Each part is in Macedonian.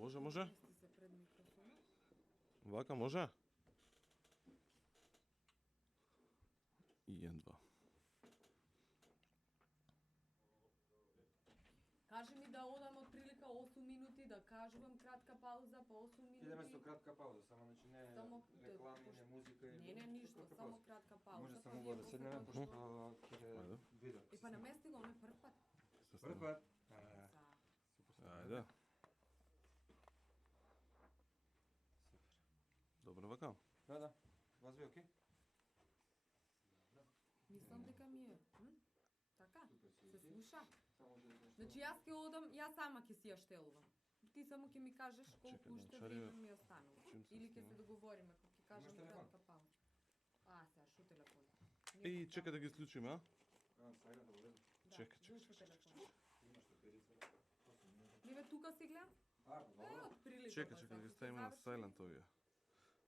Може? Вака може? И 1-2. Кажи ми да одам од прилика 8 минути, да кажувам кратка пауза по 8 минути. Идеме со кратка пауза, само значи не Само реклами, не музика и Не, ништо, само кратка пауза. Може па само вие да после седнеме почнете. пошто ќе видам. И па намести го ме прв пат. Прв пат. Ајде. Добро вака. Да. Вас ви окей? Мислам дека ми е. Така? Се слуша? Само да нешто. Значи јас ќе одам, јас сама ќе си ја штелувам. Ти само ќе ми кажеш колку Чекај, уште Данчаре, време ми останува. чим се Или ќе снима? се договориме кога ќе кажам телефон? кратка пауза. Сега шо телефон? Еј, чекај да ги исклучиме, а? Сајда да влезем. Чекај. Имаш паперица. Еве тука си гледам. Добро. Од прилика. Чекај да ги ставиме на silent овие.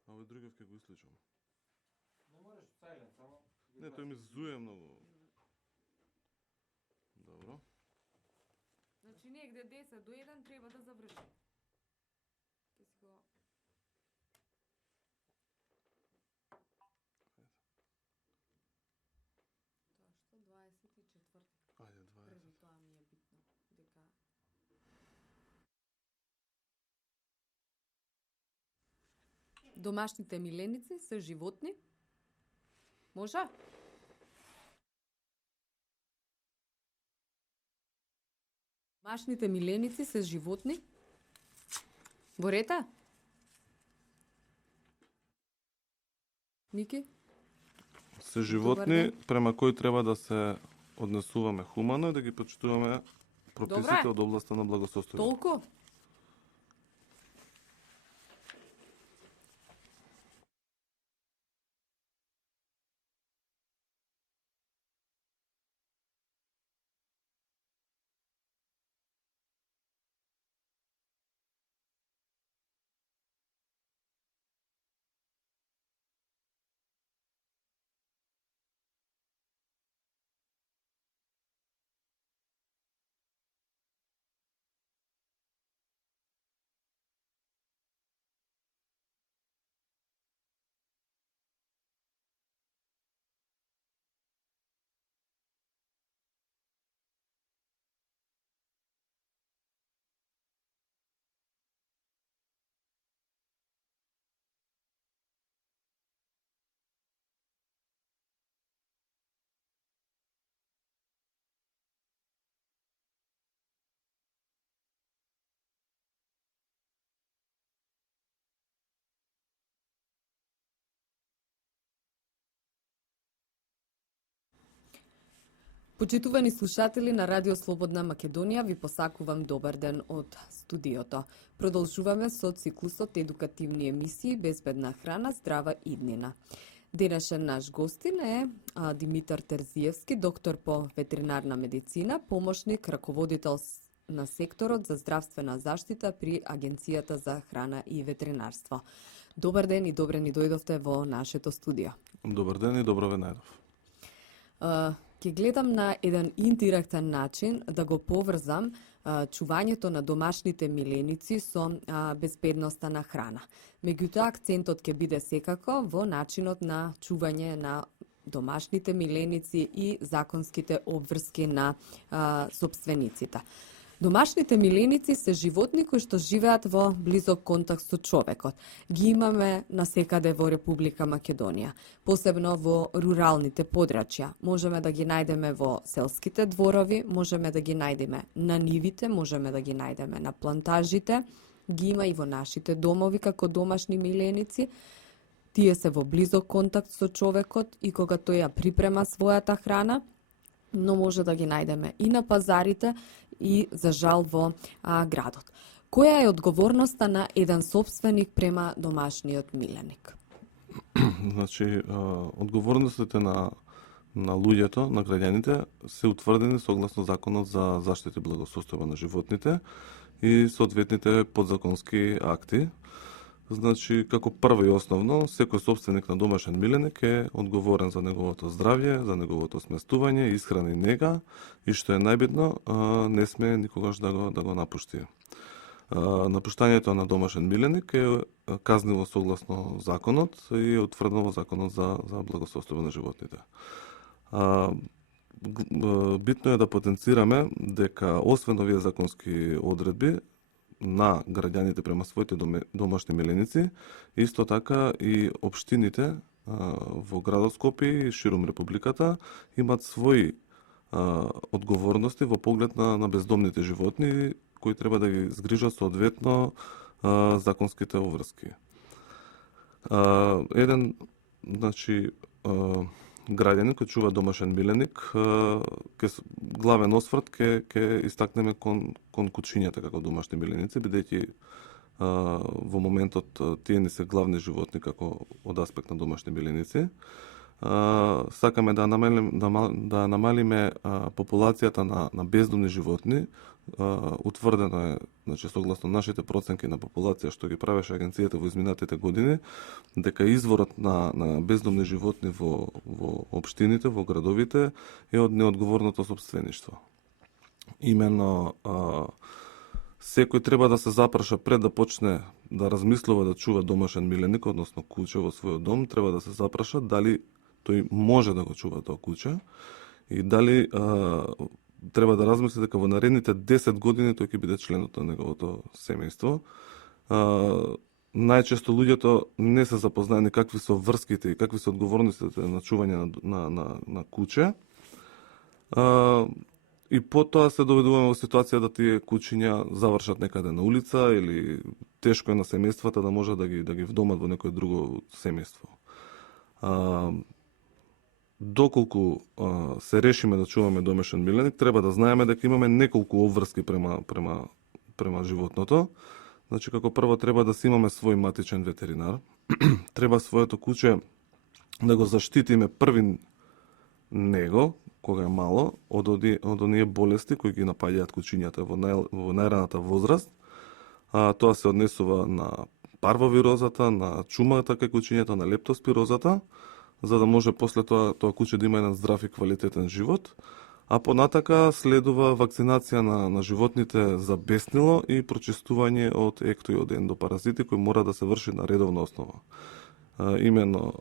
А овој другиот ќе го исклучам. Не можеш сајлент, само. Не, тој ми зуе многу. Добро. Значи негде 10 до 1 треба да заврши. Ќе си го... Тоа што 24. Ајде, 20. Први, тоа ми е битно. Дека... Домашните миленици се животни? Може? Домашните миленици се животни? Борета? Ники? Се животни према кои треба да се однесуваме хумано и да ги почитуваме прописите Добре. од областа на благосостојство. Толку? Почитувани слушатели на Радио Слободна Македонија, ви посакувам добар ден од студиото. Продолжуваме со циклусот едукативни емисии Безбедна храна, здрава иднина. Денешен наш гостин е Димитар Терзиевски, доктор по ветеринарна медицина, помошник раководител на секторот за здравствена заштита при Агенцијата за храна и ветеринарство. Добар ден и добре ни дојдовте во нашето студио. Добар ден и добро ве најдов. Ќе гледам на еден индиректен начин да го поврзам чувањето на домашните миленици со безбедноста на храна. Меѓутоа, акцентот ќе биде секако во начинот на чување на домашните миленици и законските обврски на собствениците. Домашните миленици се животни кои што живеат во близок контакт со човекот. Ги имаме насекаде во Република Македонија, посебно во руралните подрачја. Можеме да ги најдеме во селските дворови, можеме да ги најдеме на нивите, можеме да ги најдеме на плантажите. Ги има и во нашите домови како домашни миленици. Тие се во близок контакт со човекот и кога тој ја припрема својата храна, но може да ги најдеме и на пазарите и за жал во градот. Која е одговорноста на еден собственик према домашниот миленик? Значи, одговорностите на луѓето, на граѓаните, се утврдени согласно Законот за заштита и благосостојба на животните и соодветните подзаконски акти. Значи, како прво и основно, секој собственик на домашен миленик е одговорен за неговото здравје, за неговото сместување, исхрана и нега, и што е најбитно, не смее никогаш да го напушти. Напуштањето на домашен миленик е казниво согласно законот и е утврдено во законот за благосостојба на животните. Битно е да потенцираме дека освен овие законски одредби на граѓаните према своите домашни миленици, исто така и општините во градот Скопје и ширум републиката имаат своји одговорности во поглед на бездомните животни кои треба да ги згрижат соодветно законските обврски. Еден, значи, граѓанин кој чува домашен миленик, главен осврт ќе истакнеме кон кучињата како домашни миленици, бидејќи во моментот тие не се главни животни како од аспект на домашни миленици. Сакаме да намалиме популацијата на бездомни животни. Утврдено е, значи согласно нашите проценки на популација што ги правеше агенцијата во изминатите години, дека изворот на бездомни животни во општините, во градовите е од неодговорното сопствеништво. Имено секој треба да се запраша пред да почне да размислува да чува домашен миленик, односно куче во својот дом, треба да се запраша дали тој може да го чува тоа куче и дали треба да размисли дека во наредните 10 години тој ќе биде членот на неговото семејство. Најчесто луѓето не се запознаени какви се врските и какви се одговорностите на чување на куче. И потоа се доведуваме во ситуација да тие кучиња завршат некаде на улица или тешко е на семејствата да може да ги вдомат во некое друго семејство. Доколку се решиме да чуваме домашен миленик, треба да знаеме дека имаме неколку обврски према животното. Значи, како прво треба да си имаме свој матичен ветеринар. Треба своето куче да го заштитиме први него, кога е мало, од оние болести кои ги напаѓаат кучињата во најраната возраст. Тоа се однесува на парвовирозата, на чумата кај кучињата, на лептоспирозата, за да може после тоа куче да има еден здрав и квалитетен живот. А понатака следува вакцинација на животните за беснило и прочистување од екто и од ендопаразити кои мора да се врши на редовна основа. Имено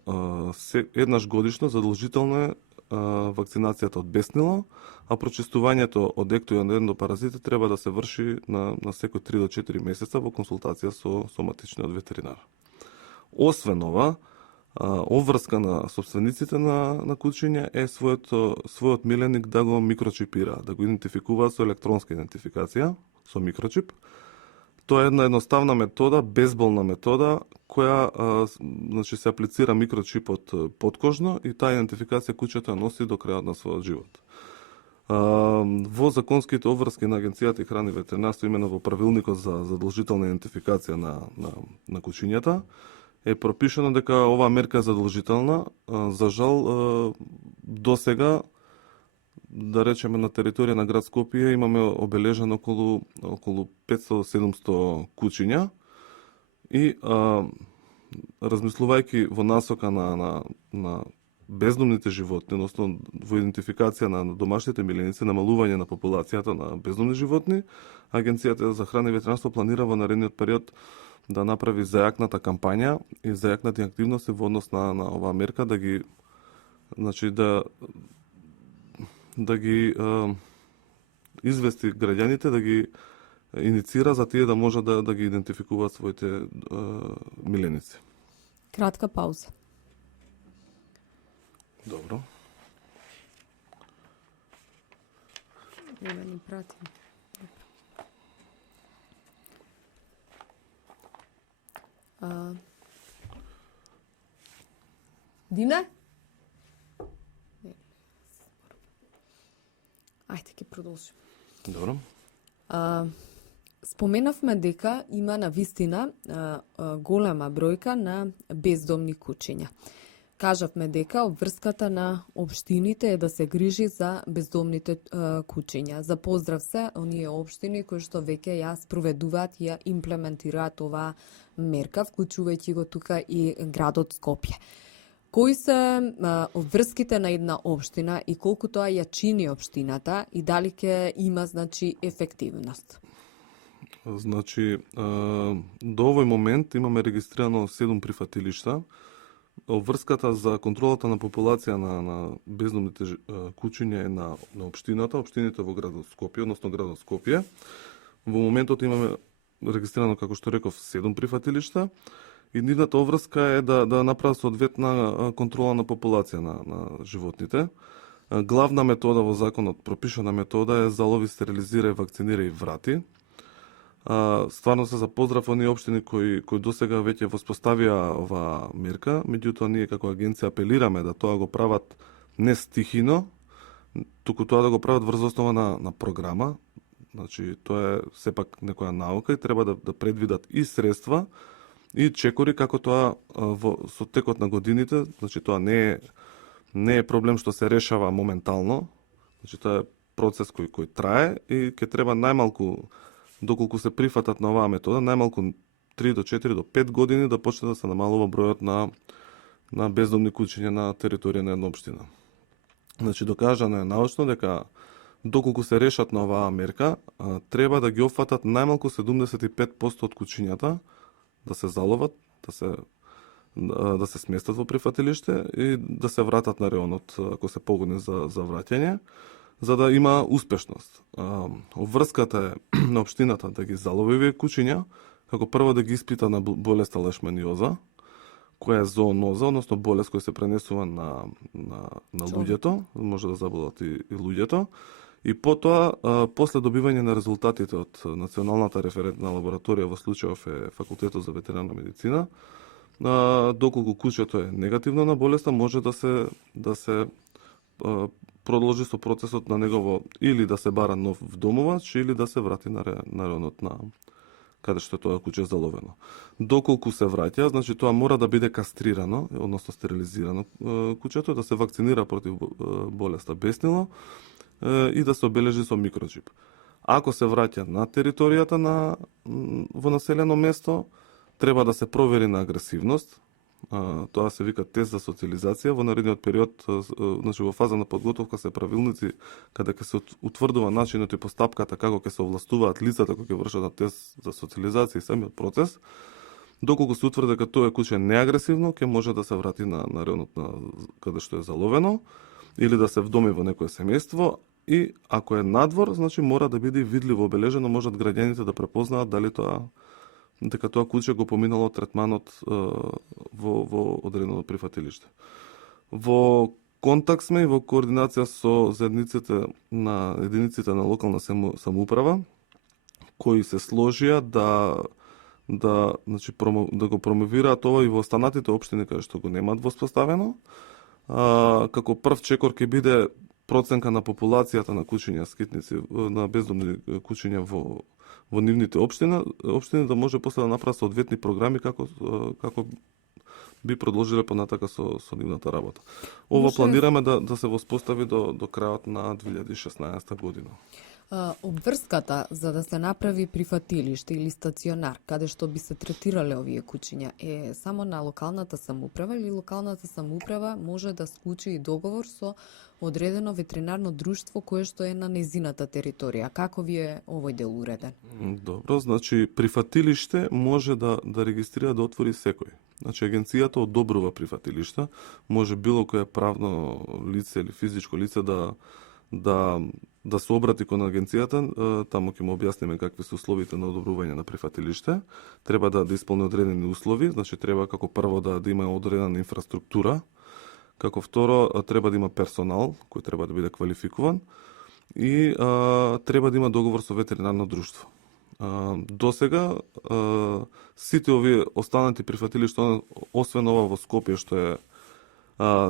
еднаш годишно задолжително е вакцинацијата од беснило, а прочистувањето од екто и од ендопаразити треба да се врши на секој 3 до 4 месеца во консултација со соматичниот ветеринар. Освен ова, обврска на собствениците на кучиња е својот миленик да го микрочипира, да го идентификуваат со електронска идентификација, со микрочип. Тоа е една едноставна метода, безболна метода, која значи се аплицира микрочипот подкожно и таа идентификација кучето ја носи до крајот на својот живот. Во законските обврски на Агенцијата и храна и ветеринарство, имено во правилникот за задолжителна идентификација на кучињата, е пропишано дека оваа мерка е задолжителна. За жал, до сега, да речеме на територија на град Скопје, имаме обележано околу 500-700 кучиња и размислувајќи во насока на бездомните животни, односно во идентификација на домашните миленици, намалување на популацијата на бездомни животни, Агенцијата за храна и ветеринарство планира во наредниот период да направи зајакната кампања и зајакнати активности во однос на оваа мерка, да ги извести граѓаните, да ги иницира за тие да може да ги идентификуваат своите миленици. Кратка пауза. Добро. Време ни пратим. Дине? Ајде, ќе продолжим. Добро. Споменавме дека има на вистина голема бројка на бездомни кучиња. Кажавме дека обврската на општините е да се грижи за бездомните кучиња. За поздрав се оние општини кои што веќе ја спроведуваат и ја имплементираат оваа мерка, вклучувајќи го тука и градот Скопје. Кои се обврските на една општина и колку тоа ја чини општината и дали ќе има, значи, ефективност? Значи, до овој момент имаме регистрирано 7 прифатилишта. Врската за контролата на популација на бездомните кучиња е на општината, општините во градот Скопје, односно градот Скопје. Во моментот имаме регистрирано, како што реков, 7 прифатилишта и нивната обврска е да направат соодветна контрола на популација на животните. Главна метода во законот, пропишана метода е залови, стерилизира, вакцинира и врати. Стварно се за поздрав оние општини кои досега веќе воспоставија оваа мерка, меѓутоа ние како агенција апелираме да тоа го прават не стихино, туку тоа да го прават врз основа на програма. Значи, тоа е сепак некоја наука и треба да предвидат и средства и чекори како тоа со текот на годините, значи тоа не е проблем што се решава моментално, значи тоа е процес кој трае и ќе треба најмалку, доколку се прифатат на оваа метода, најмалку 3 до 4 до 5 години да почне да се намалува бројот на бездомни кучиња на територија на една општина. Значи, докажано е научно дека доколку се решат на оваа мерка, треба да ги опфатат најмалку 75% од кучињата, да се заловат, да се сместат во прифатилиште и да се вратат на реонот ако се погодни за враќање, за да има успешност. Обврската е на општината да ги залови овие кучиња, како прво да ги испита на болеста лешманиоза, која е зооноза, односно болест која се пренесува на луѓето, може да заболат и луѓето. И потоа, после добивање на резултатите од Националната референтна лабораторија, во случајов е Факултетот за ветеринарна медицина, доколку кучето е негативно на болеста, може да се продолжи со процесот на негово или да се бара нов вдомувач или да се врати на реонот на каде што тоа куче е заловено. Доколку се враќа, значи тоа мора да биде кастрирано, односно стерилизирано кучето, да се вакцинира против болеста беснило и да се обележи со микрочип. Ако се враќа на територијата во населено место, треба да се провери на агресивност. Тоа се вика тест за социализација. Во наредниот период, значи во фаза на подготовка се правилници каде ќе се утврдува начинот и постапката како ќе се овластуваат лицата кои ќе вршат тест за социализација и самиот процес. Доколку се утврди дека тоа куче е неагресивно, ќе може да се врати на реонот каде што е заловено или да се вдоми во некое семејство. И ако е надвор, значи мора да биде видливо обележено, можат граѓаните да препознаат дека тоа куче го поминало третманот во одредено прифатилиште. Во контакт сме и во координација со заедниците на единиците на локална самоуправа, кои се сложија да го промовираат ова и во останатите општини каде што го немаат воспоставено. Како прв чекор ќе биде проценка на популацијата на кучиња скитници, на бездомни кучиња во нивните општини, да може после да направат соодветни програми како би продолжиле понатака со нивната работа. Ова планираме да се воспостави до крајот на 2016 година. Обврската за да се направи прифатилиште или стационар, каде што би се третирале овие кучиња, е само на локалната самоуправа или локалната самоуправа може да склучи и договор со одредено ветеринарно друштво кое што е на незината територија? Како ви е овој дел уреден? Добро, значи прифатилиште може да регистрира да отвори секој. Значи агенцијата одобрува прифатилишта, може било кое правно лице или физичко лице да се обрати кон агенцијата, таму ќе му објасниме какви се условите на одобрување на прифатилиште. Треба да исполни одредени услови, значи треба како прво да има одредена инфраструктура, како второ треба да има персонал кој треба да биде квалификуван и треба да има договор со ветеринарно друштво. Досега сите овие останати прифатилишта, освен ова во Скопје што е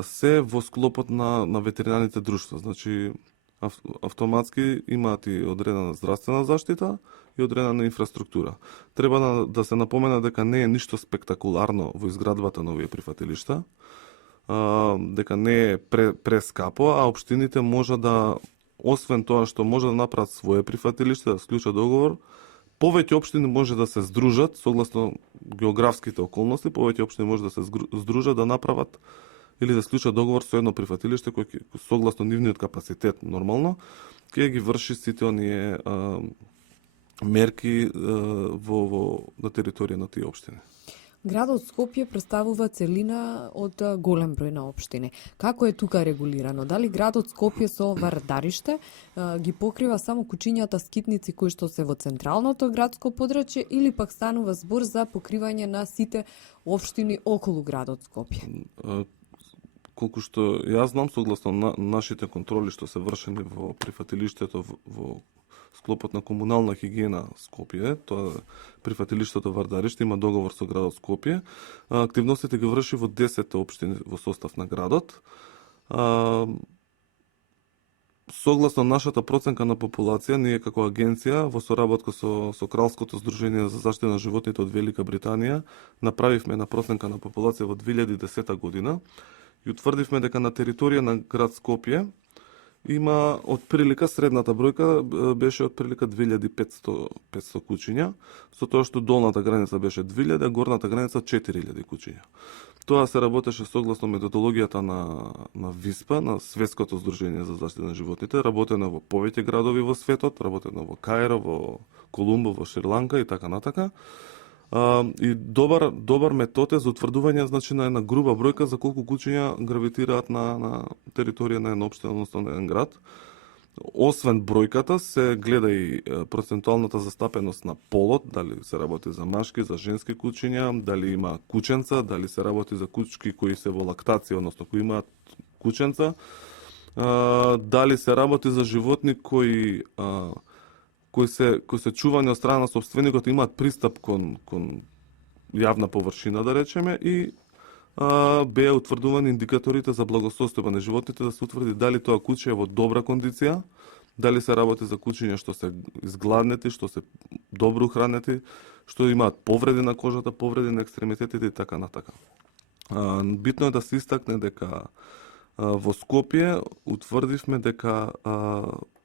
се во склопот на ветеринарните друштва. Значи автоматски имаат и одредена здравствена заштита и одредена инфраструктура. Треба да се напомена дека не е ништо спектакуларно во изградбата на овие прифатилишта, дека не е прескапо, а општините може да, освен тоа што може да направат своје прифатилиште, да склучат договор, повеќе општини може да се здружат согласно географските околности, повеќе општини може да се здружат да направат или да склучат договор со едно прифатилиште кој согласно нивниот капацитет нормално ќе ги врши сите оние мерки на територија на тие општини. Градот Скопје представува целина од голем број на општини. Како е тука регулирано? Дали градот Скопје со Вардариште ги покрива само кучињата скитници кои што се во централното градско подрачје или пак станува збор за покривање на сите општини околу градот Скопје? Колку што јас знам, согласно нашите контроли што се вршени во прифатилиштето во склопот на комунална хигиена Скопје, тоа прифатилиштето Вардариште има договор со градот Скопје. Активностите ги врши во 10 општини во состав на градот. Согласно нашата проценка на популација, ние како агенција во соработка со Кралското здружение за заштита на животните од Велика Британија направивме една проценка на популација во 2010 година и утврдивме дека на територија на град Скопје има отприлика средната бројка беше отприлика 2500 кучиња, со тоа што долната граница беше 2000, а горната граница 4000 кучиња. Тоа се работеше согласно методологијата на ВИСПА, на Светското здружение за заштита на животните, работено во повеќе градови во светот, работено во Каиро, во Колумбо, во Шри-Ланка и така натака. И добар метод е за утврдување, значи, на една груба бројка за колку кучиња гравитираат на територија на една општина, односно на еден град. Освен бројката, се гледа и процентуалната застапеност на полот, дали се работи за машки, за женски кучиња, дали има кученца, дали се работи за кучки кои се во лактација, односно кои имаат кученца, дали се работи за животни кои се чувани од страна на собственикот, имаат пристап кон јавна површина, да речеме, и беа утврдувани индикаторите за благосостојба на животните, да се утврди дали тоа куче е во добра кондиција, дали се работи за кучиња што се изгладнети, што се добро ухранети, што имаат повреди на кожата, повреди на екстремитетите и така натака. Битно е да се истакне дека во Скопје утврдивме дека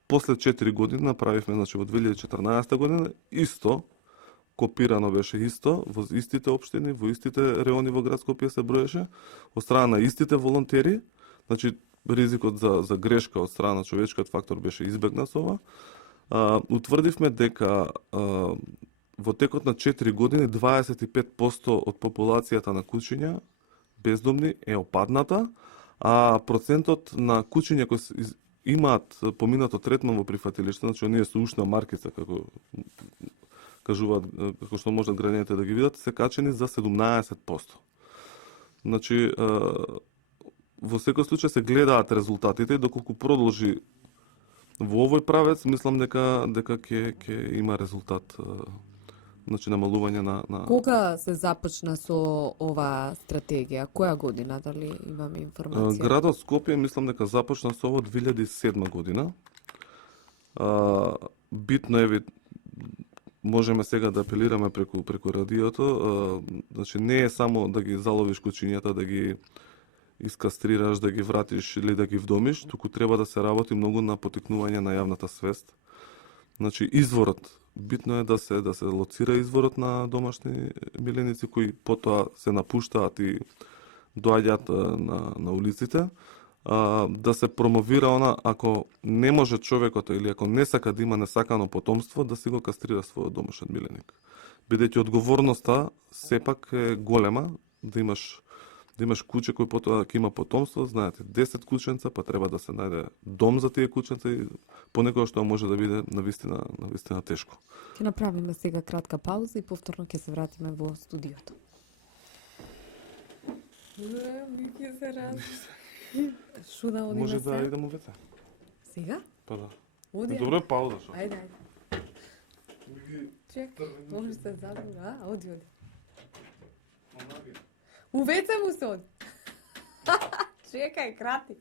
после 4 години направивме, значи во 2014 година, исто, копирано беше исто, во истите општини, во истите реони во град Скопје се броеше, од страна на истите волонтери, значи ризикот за грешка од страна на човечкиот фактор беше избегнат со ова. Утврдивме дека во текот на 4 години 25% од популацијата на кучиња бездомни е опадната, а процентот на кучиња кои имаат поминато третман во прифатилиште, значи оние со ушна маркица, како кажуваат, како што можат граѓаните да ги видат, се качени за 17%. Значи, во секој случај се гледаат резултатите и доколку продолжи во овој правец, мислам дека ќе има резултат, значи намалување на... Кога се започна со ова стратегија? Која година, дали имаме информација? Градот Скопје, мислам дека започна со ово 2007 година. Битно е, можеме сега да апелираме преку радиото, значи не е само да ги заловиш кучињата, да ги искастрираш, да ги вратиш или да ги вдомиш, туку треба да се работи многу на потикнување на јавната свест. Значи изворот, битно е да се лоцира изворот на домашни миленици кои потоа се напуштаат и доаѓаат на улиците, да се промовира она, ако не може човекот или ако не сака да има несакано потомство, да си го кастрира својот домашен миленик. Бидејќи одговорноста сепак е голема, да имаш куче кој потоа ќе има потомство, знаете, 10 кученца, па треба да се најде дом за тие кученца и понекогаш тоа може да биде навистина тешко. Ќе направиме сега кратка пауза и повторно ќе се вратиме во студиото. Вики се раз. Шуда одиме Може се? да идемо веќе. Сега? Па да. Оди. Добро е пауза шо. Ајде. Чекај, може се задруга, оди. У веце му се оди. Чекај, крати.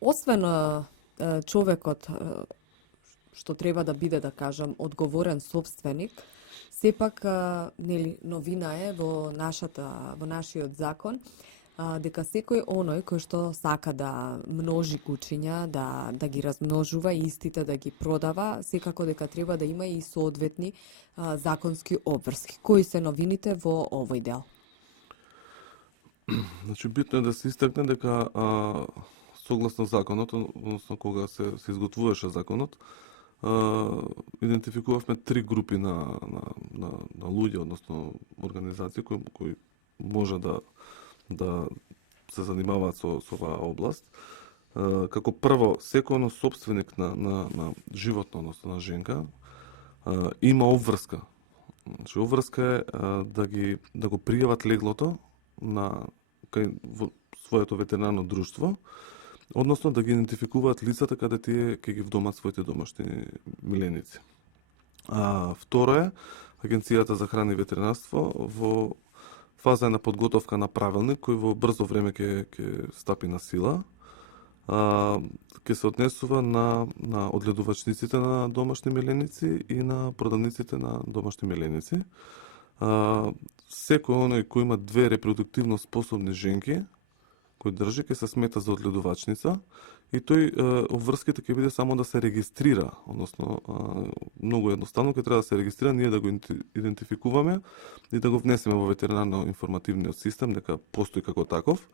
Освен човекот што треба да биде, да кажам, одговорен собственик, сепак нели новина е во нашиот закон дека секој оној кој што сака да множи кучиња, да ги размножува и истите да ги продава, секако дека треба да има и соодветни законски обврски. Кои се новините во овој дел? Значи, битно е да се истакне дека согласно законот, односно кога се изготвуваше законот, идентификувавме три групи на луѓе, односно организации кои може да се занимаваат со оваа област. Како прво, секој собственик на животно, односно на женка, има обврска. Значи, обврска е да го пријават леглото во своето ветеринарно друштво, односно да ги идентификуваат лицата каде тие ќе ги вдомат своите домашни миленици. Второ е, Агенцијата за храна и ветеринарство во фаза на подготовка на правилник кој во брзо време ќе стапи на сила. Ќе се однесува на одледувачниците на домашни миленици и на продавниците на домашни миленици. Секој оној кој има две репродуктивно способни женки кој држи ќе се смета за одледувачница и тој обврските ќе биде само да се регистрира, односно многу едноставно ќе треба да се регистрира, ние да го идентификуваме и да го внесеме во ветеринарно информативниот систем дека постои како таков.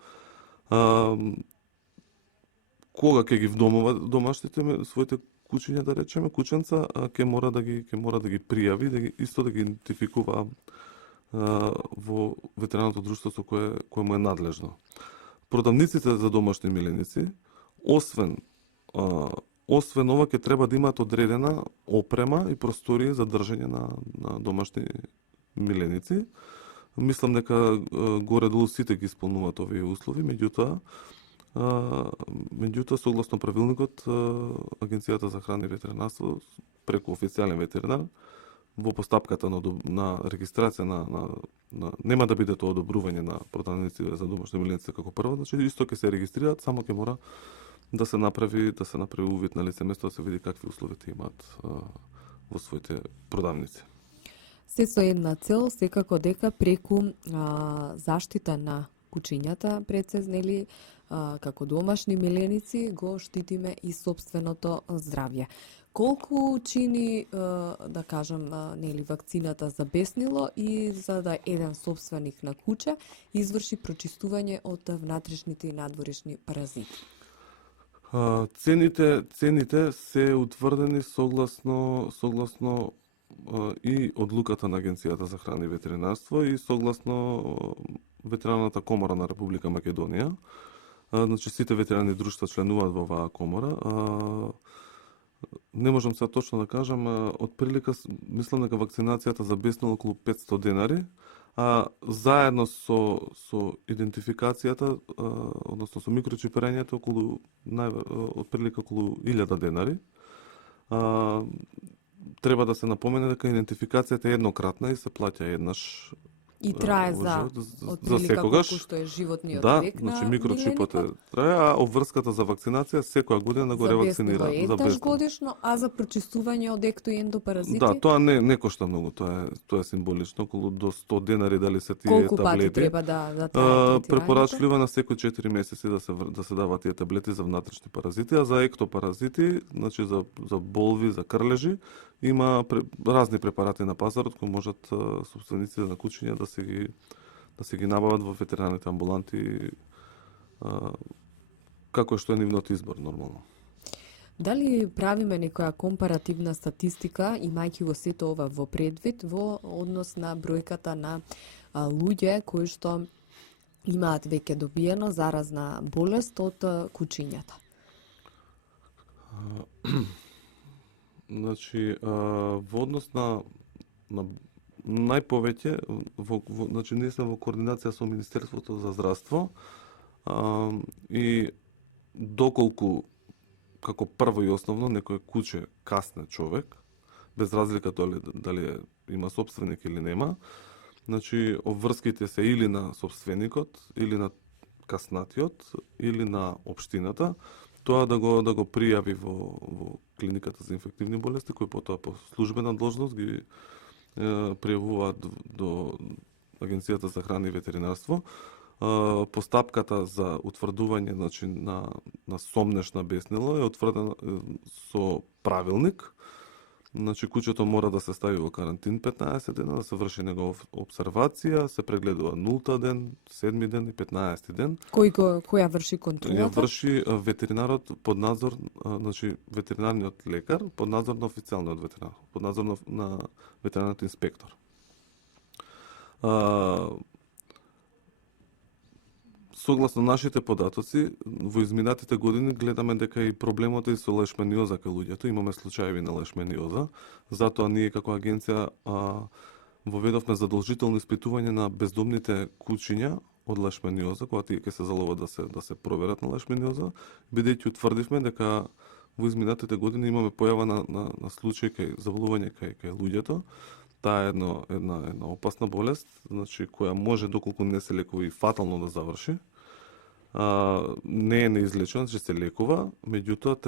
Кога ќе ги вдомува домашните своите кучиња, да речеме, кученца, ќе мора да ги пријави, исто да ги идентификува во ветеринарното друштво со кое му е надлежно. Продавниците за домашни миленици, освен ова, ќе треба да имаат одредена опрема и простории за држење на домашни миленици. Мислам дека горе-долу сите ги исполнуваат овие услови, меѓутоа, согласно правилникот, Агенцијата за храна и ветеринарство, преку официјален ветеринар, во постапката на регистрација нема да биде тоа одобрување на продавници за домашни миленици како прво, значи исто ќе се регистрираат, само ќе мора да се направи увид на лице место, да се види какви услови имаат во своите продавници. Се со една цел, секако дека преку заштита на кучињата пред се, нели, како домашни миленици, го штитиме и собственото здравје. Колку чини, да кажам, нели, вакцината за беснило и за да еден собственик на куче изврши прочистување од внатрешните и надворешни паразити? Цените се утврдени согласно и одлуката на Агенцијата за храна и ветеринарство и согласно Ветеринарната комора на Република Македонија. Значи, сите ветеринарни друштва членуваат во оваа комора. Не можам сега точно да кажам, од прилика, мислам дека вакцинацијата за беснило околу 500 денари, заедно со идентификацијата, односно со микрочипирањето, од прилика околу 1000 денари. Треба да се напомене дека идентификацијата е еднократна и се плаќа еднаш. И трае за отприлика колку што е животниот век на значи микрочипот трае, а обврската за вакцинација секоја година да го ревакцинира. За беснило годишно, а за прочистување од екто и ендопаразити? Да, тоа не кошта многу, тоа е символично, околу до 100 денари дали се тие таблети. Колку пати треба да трае? Препорачливо на секој 4 месеци да се даваат тие таблети за внатрешни паразити, а за ектопаразити, значи за болви, за крлежи, има разни препарати на пазарот кои можат собствениците на кучиња да се ги набават во ветеринарните амбуланти како што е нивниот избор нормално. Дали правиме некоја компаративна статистика, имајќи го сето ова во предвид, во однос на бројката на луѓе кои што имаат веќе добиено заразна болест од кучињата? Значи, во однос на најповеќе, значи ние сме во координација со Министерството за здравство и доколку како прво и основно некој куче касне човек, без разлика дали има собственик или нема, значи обврските се или на собственикот или на каснатиот или на општината, тоа да го пријави во клиниката за инфективни болести, кои потоа по службена должност ги пријавуваат до Агенцијата за храна и ветеринарство. Постапката за утврдување, значи, на сомнеш на беснило е утврдена со правилник. Значи, куќето мора да се стави во карантин 15 дена, да се врши негова обсервација, се прегледува 0 ден, 7 ден и 15 ден. Која врши Ја контролата? врши ветеринарот под надзор, значи ветеринарниот лекар под надзор на официјалниот ветеринар, под надзор на ветеринарниот инспектор. Согласно нашите податоци, во изминатите години гледаме дека и проблемот е со лешманиоза кај луѓето, имаме случаеви на лешманиоза, затоа ние како агенција воведовме задолжително испитување на бездомните кучиња од лешманиоза, кога тие ќе се заловат да се проверат на лешманиоза, бидејќи утврдивме дека во изминатите години имаме појава на случаи кај заболување кај луѓето. Таа е една опасна болест, значи која може, доколку не се лекува, и фатално да заврши. Не е неизлечена, че се лекува, меѓутоа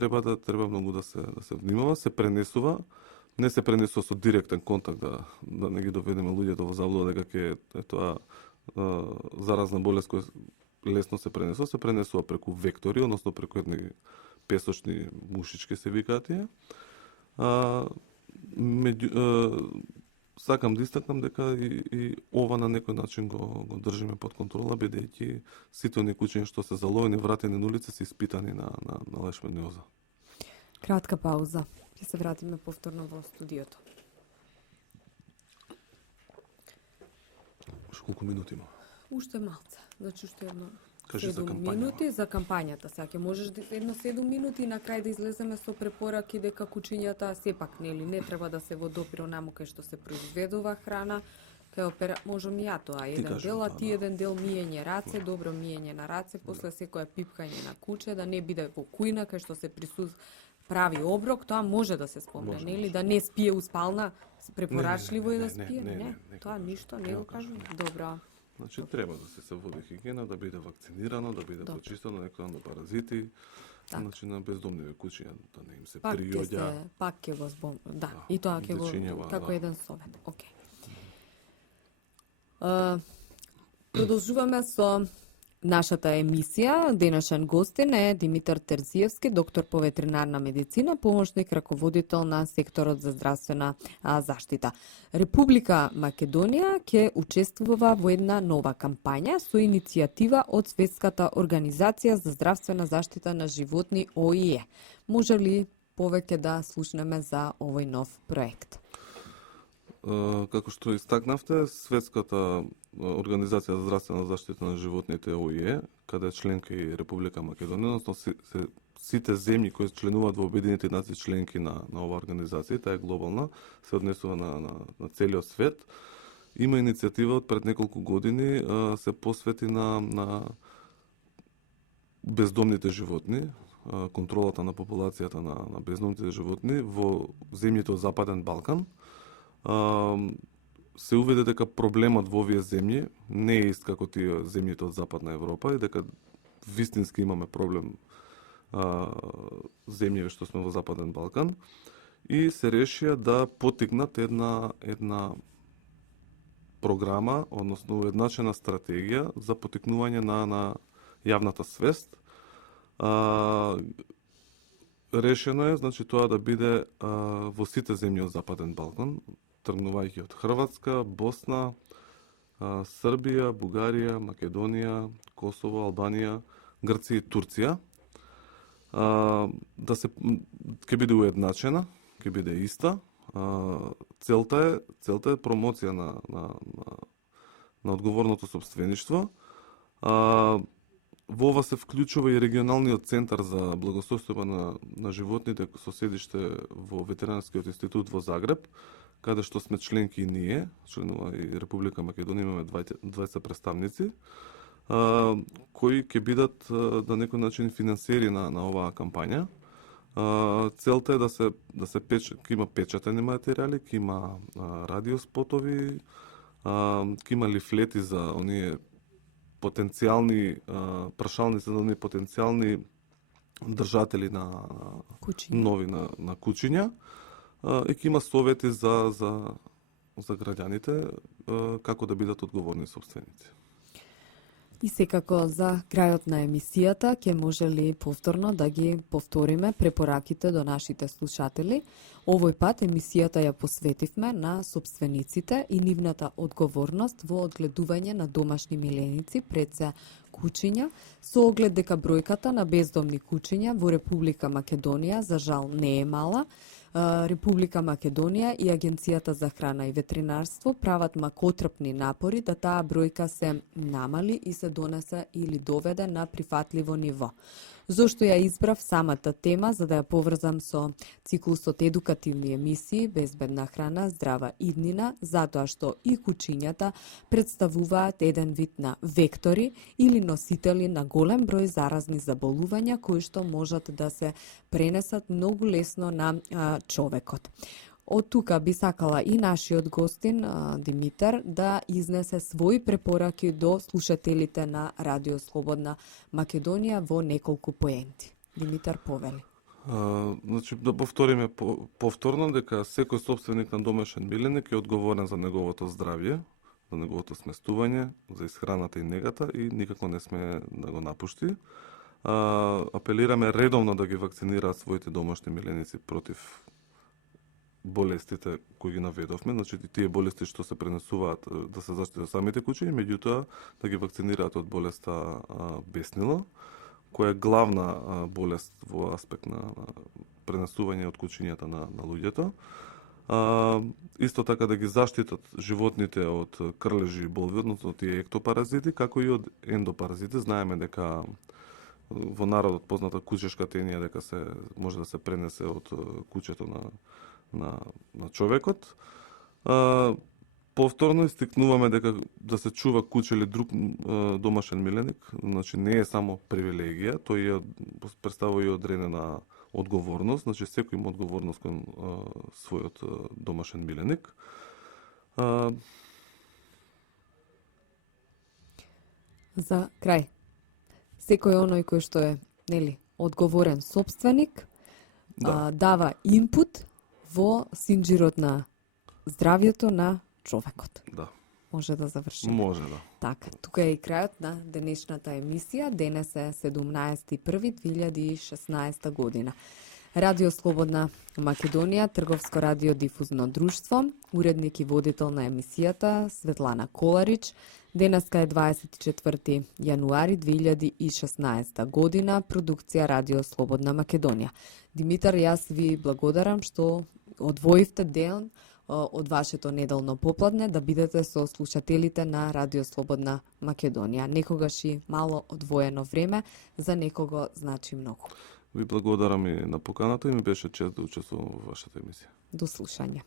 треба многу да се внимава, се пренесува, не се пренесува со директен контакт, да не ги доведеме луѓето во заблуда дека ќе е тоа заразна болест која лесно се пренесува преку вектори, односно преку едни песочни мушички се викаат тие. Сакам да истакнам дека и ова на некој начин го држиме под контрола, бидејќи сите оние кучиња што се заловени, вратени на улица, се испитани на лешманиоза. Кратка пауза. Ќе се вратиме повторно во студиото. Колку минути има? Уште малце. Значи уште едно Кажи за 7 кампања. минути за кампањата. Сега ќе можеш едно 7 минути и на крај да излеземе со препораки дека кучињата сепак не треба да се во допир онаму кај што се произведува храна, кај можам и ја тоа еден кажи дел, а тоа, ти да. еден дел миење раце, добро миење на раце, после секое пипкање на куче, да не биде во кујна кај што се прави оброк, тоа може да се спомне, Може, нели? може. Да не спие успална, препорачливо е да не, спие, не? Тоа кажам, ништо, не не го го кажам. кажам, Добро. Значи треба да се води хигиена, да биде вакцинирано, да биде Добро. почистено некој на паразити, Така. значи на бездомни кучиња да не им се Пак ќе приоѓа. пак ќе го да, и тоа ќе го зачинјава, како да. еден совет. Океј. Продолжуваме со нашата емисија. Денешен гостин е Димитар Терзиевски, доктор по ветеринарна медицина, помошник раководител на секторот за здравствена заштита. Република Македонија ќе учествува во една нова кампања со иницијатива од Светската организација за здравствена заштита на животни ОИЕ. Може ли повеќе да слушнеме за овој нов проект? Како што истакнавте, Светската организација за здравствена заштита на животните ОИЕ, каде е членка и Република Македонија, односно сите земји кои членуваат во Обединетите нации членки на оваа организација, таа е глобална, се однесува на целиот свет. Има иницијатива од пред неколку години, се посвети на бездомните животни, контролата на популацијата на бездомните животни во земјите од Западен Балкан. Се уведе дека проблемот во овие земји не е ист како тие земјите од Западна Европа и дека вистински имаме проблем земји што сме во Западен Балкан и се решија да поттикнат една програма, односно уедначена стратегија за поттикнување на јавната свест. Решено е, значи, тоа да биде во сите земји од Западен Балкан, тргнувајќи од Хрватска, Босна, Србија, Бугарија, Македонија, Косово, Албанија, Грција и Турција. Ќе биде уедначена, ќе биде иста. Целта е промоција на одговорното сопствеништво. Во ова се вклучува и регионалниот центар за благосостојба на животните со седиште во Ветеринарскиот институт во Загреб, каде што сме членки и ние, членува и Република Македонија, имаме 20 представници, кои ќе бидат на некој начин финансери на оваа кампања. Целта е да се ќе има печатени материјали, ќе има радиоспотови, ќе има лифлети за оние потенцијални прашалници за оние потенцијални држатели на Куќи. нови на куќиња и ќе има совети за граѓаните како да бидат одговорни собственици. И секако за крајот на емисијата ќе може ли повторно да ги повториме препораките до нашите слушатели. Овој пат емисијата ја посветивме на собствениците и нивната одговорност во одгледување на домашни миленици пред се куќиња, со оглед дека бројката на бездомни куќиња во Република Македонија за жал не е мала. Република Македонија и Агенцијата за храна и ветеринарство прават макотрпни напори да таа бројка се намали и се донесе или доведе на прифатливо ниво. Зошто ја избрав самата тема, за да ја поврзам со циклусот едукативни емисии Безбедна храна, здрава иднина, затоа што и куќињата представуваат еден вид на вектори или носители на голем број заразни заболувања кои што можат да се пренесат многу лесно на човекот. Од тука би сакала и нашиот гостин Димитар да изнесе своји препораки до слушателите на Радио Слободна Македонија во неколку поенти. Димитар, повели. Значи, да повториме повторно дека секој собственик на домашен миленик е одговорен за неговото здравје, за неговото сместување, за исхраната и негата и никако не сме да го напушти. Апелираме редовно да ги вакцинираат своите домашни миленици против болестите кои ги наведовме, значи тие болести што се пренесуваат да се заштитат самите куќи, меѓутоа да ги вакцинираат од болеста беснило, која е главна болест во аспект на пренесување од куќињата на луѓето. Исто така да ги заштитат животните од крлежи и болви, односно тие ектопаразити, како и од ендопаразити. Знаеме дека во народот позната кучешка тенија дека се може да се пренесе од куќето на човекот. Повторно истикнуваме дека да се чува куќе или друг домашен миленик, значи не е само привилегија, тој представува и одредена одговорност, значи секој има одговорност кон својот домашен миленик. За крај, секој оној кој што е, одговорен собственик, дава инпут во синџирот на здравјето на човекот. Да. Може да завршиме. Може, да. Така, тука е и крајот на денешната емисија. Денес е 17.1.2016 година. Радио Слободна Македонија, Трговско радиодифузно друштво, уредник и водител на емисијата Светлана Коларич. Денеска е 24. јануари 2016 година, продукција Радио Слободна Македонија. Димитар, јас ви благодарам што одвоивте ден од вашето неделно попладне да бидете со слушателите на Радио Слободна Македонија. Некогаш и мало одвоено време, за некого значи многу. Ви благодарам и на поканата и ми беше чест да учествувам во вашата емисија. До слушање.